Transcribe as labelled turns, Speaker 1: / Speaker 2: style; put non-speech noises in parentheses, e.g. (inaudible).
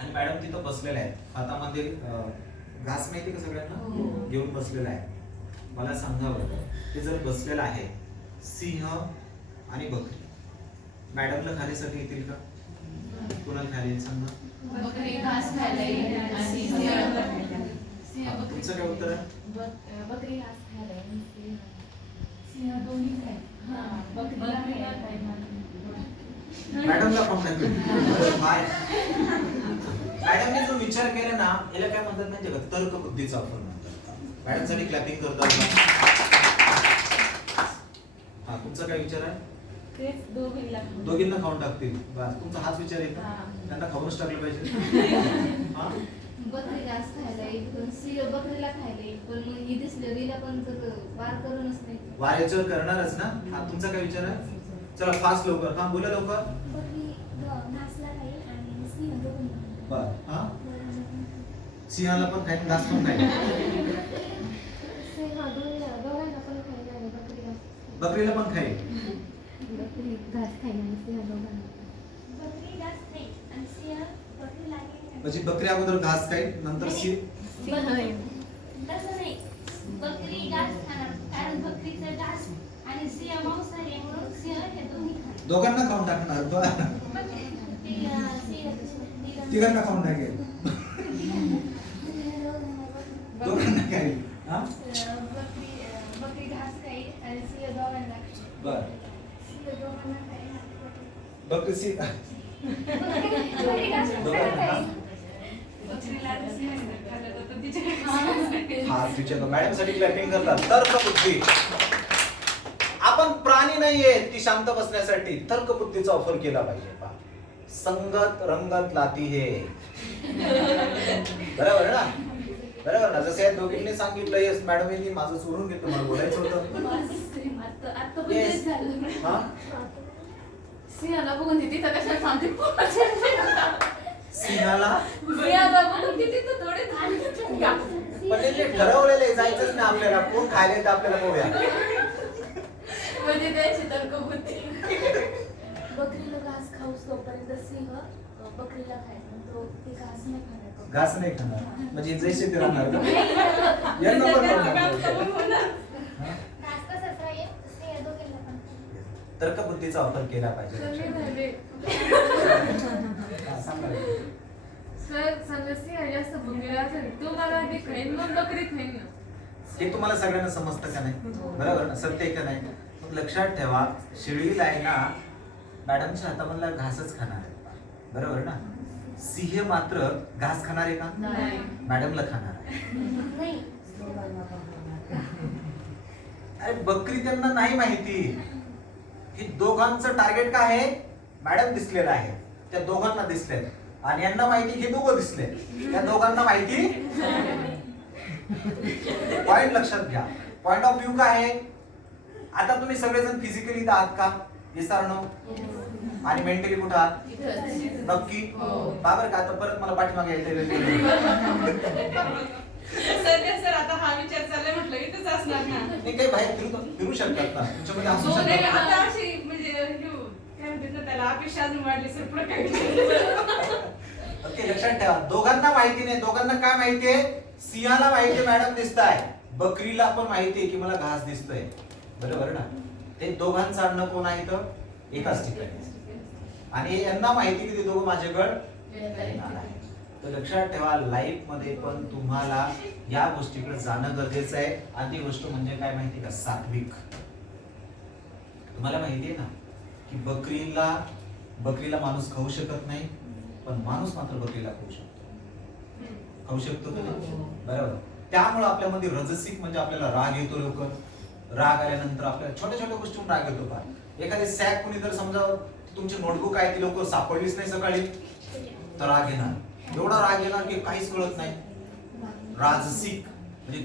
Speaker 1: आणि मॅडम तिथं बसलेल्या आहेत. हातामध्ये घास माहिती का सगळ्यांना?
Speaker 2: हो.
Speaker 1: घेऊन बसलेला आहे मला सांगावं ते जर बसलेलं आहे सिंह आणि बकरी. मॅडमला खाण्यासाठी येतील का? कुणाला खायला येईल सांगा? तुमचं काय उत्तर
Speaker 3: हा,
Speaker 1: मॅडमला बाय. मॅडमने जो विचार केला ना याला काय म्हणतात का? तर्क बुद्धीचा वापर म्हणतात. मॅडमसाठी क्लॅपिंग करतात हा तुमचा काय विचार आहे. दोघींना खाऊन टाकतील. बस तुमचा हाच विचार आहे का. त्यांना खाऊनच टाकलं पाहिजे. (laughs)
Speaker 4: बकरी घास खायला येईल पण सिंह बकरीला खायला येईल पण मग ही दिसली रीला पण तर वार करूनच नाही.
Speaker 1: करणारच ना? हा तुमचा काय विचार आहे? चला फास्ट लवकर. हा बोला लवकर.
Speaker 5: बकरी ग- घासला खाईल आणि सिंह दोघं
Speaker 1: बर. सिंहाला पण खाईल घास पण
Speaker 5: घास
Speaker 1: बकरीला पण.
Speaker 5: लागेल
Speaker 1: म्हणजे बकरी अगोदर घास खाईल नंतर सिंह?
Speaker 5: तसं नाही. बकरी घास खाणार कारण बकरीचं घास आणि सिंह मांसाहारी आहे म्हणून सिंह हे दोन्ही खाणार.
Speaker 1: दोघांना खाऊन टाकणार बर.
Speaker 5: तिघांना
Speaker 1: खाऊन टाकेल दोघांना खाईल हा
Speaker 3: अं, बकरी अं, बकरी घास खाईल आणि सिंह दोघांना खाईल.
Speaker 1: बर
Speaker 5: सिंह दोघांना खाईल आणि बकरी-
Speaker 1: बकरी सिंह
Speaker 5: बकरी घास
Speaker 1: दोघांना
Speaker 5: खाईल.
Speaker 2: बकरीला आणि सिंहाला खायला जातं, तिच्याकडे
Speaker 1: हा विचार मॅडमसाठी क्लॅपिंग करतात. तर्क बुद्धी आपण प्राणी नाहीये ती शांत बसण्यासाठी तर्क बुद्धीचा ऑफर केला पाहिजे. संगत रंगत लाती हे. बरोबर ना? बरोबर ना जसं या दोघींनी सांगितलं येस मॅडम यांनी माझं सोडून घेतलं. मला बोलायचं होतं. हा?
Speaker 3: सिंहाला बघून ती तिथं कशाला सांगते
Speaker 1: सिंहाला?
Speaker 3: सिंहाला बघून ती तिथं थोडे थांबते.
Speaker 1: पण ते ठरवलेलं आहे जायचंच नाही आपल्याला. कोण खायला येतं आपल्याला बघूया.
Speaker 3: म्हणजे त्याची तर्क बुद्धी.
Speaker 5: बकरीला घास खाऊस तोपर्यंत सिंह बकरीला खायचं. तो ते घास नाही
Speaker 1: घास नाही खाणार. म्हणजे जैसे ते राहणार का? यांना पण खाणार.
Speaker 5: घास कसाच राहील सिंह दोघींना पण. खाईल.
Speaker 1: तर्कबुद्धीचा वापर केला पाहिजे हा, हे तुम्हाला सगळ्यांना समजतं का नाही? बरोबर ना? सत्य आहे का नाही? मग लक्षात ठेवा शिळीला आहे ना मॅडमच्या हातामधला घासच खाणार आहे. बरोबर ना? सिंह मात्र घास खाणार आहे का?
Speaker 3: नाही.
Speaker 1: मॅडमला खाणार आहे. अरे बकरी त्यांना नाही माहिती. ही दोघांचं टार्गेट काय आहे? मॅडम दिसलेलं आहे. त्या दोघांना दिसले आणि यांना माहिती हे दोघं दिसले त्या दोघांना माहिती? पॉइंट लक्षात घ्या. पॉइंट ऑफ व्ह्यू काय आहे? आता तुम्ही सगळेजण फिजिकली आहात का? विसरणं? आणि मेंटली कुठं आहात? नक्की?
Speaker 2: हो.
Speaker 1: बाबर का? आता परत मला पाठीमागे यायचं
Speaker 2: सध्या सर आता हा विचार चाललाय म्हटलं इथंच असणार ना.
Speaker 1: नाही काही बाहेर फिरू फिरू शकतात ना तुमच्यामध्ये असू
Speaker 2: हो, नाही,
Speaker 1: शकतात
Speaker 2: आता अशी म्हणजे हे, काय म्हणतात ना त्याला अपेक्षा अजून वाढली सर पुढे काय विचार
Speaker 1: ओके लक्षात ठेवा. दोघांना माहिती नाही. दोघांना काय माहितीये सिंहाला माहितीये मॅडम दिसताय. बकरीला पण माहितीये की मला घास दिसतोय. बरोबर ना? ते दोघांचं अन्न कोण आहे तर एकाच ठिकाणी. आणि यांना माहिती की ते दोघं माझ्याकडे. तर लक्षात ठेवा लाईफमध्ये पण तुम्हाला या गोष्टीकडे जाणं गरजेचं आहे. आधी गोष्ट म्हणजे काय माहिती का? सात्विक. तुम्हाला माहिती आहे ना की बकरीला बकरीला माणूस खाऊ शकत नाही पण माणूस मात्र बकरीला खाऊ शकतो. खाऊ शकतो का नाही? बरोबर. त्यामुळे आपल्यामध्ये रजसिक म्हणजे आपल्याला राग येतो लवकर. राग आल्यानंतर आपल्याला छोट्या छोट्या गोष्टीतून राग येतो फार. एखादी सॅक कुणी जर समजा तुमची नोटबुक आहे ती लोक सापडलीच नाही सकाळी. तर राग येणार. एवढा राग येणार की काहीच कळत नाही. राजसिक. म्हणजे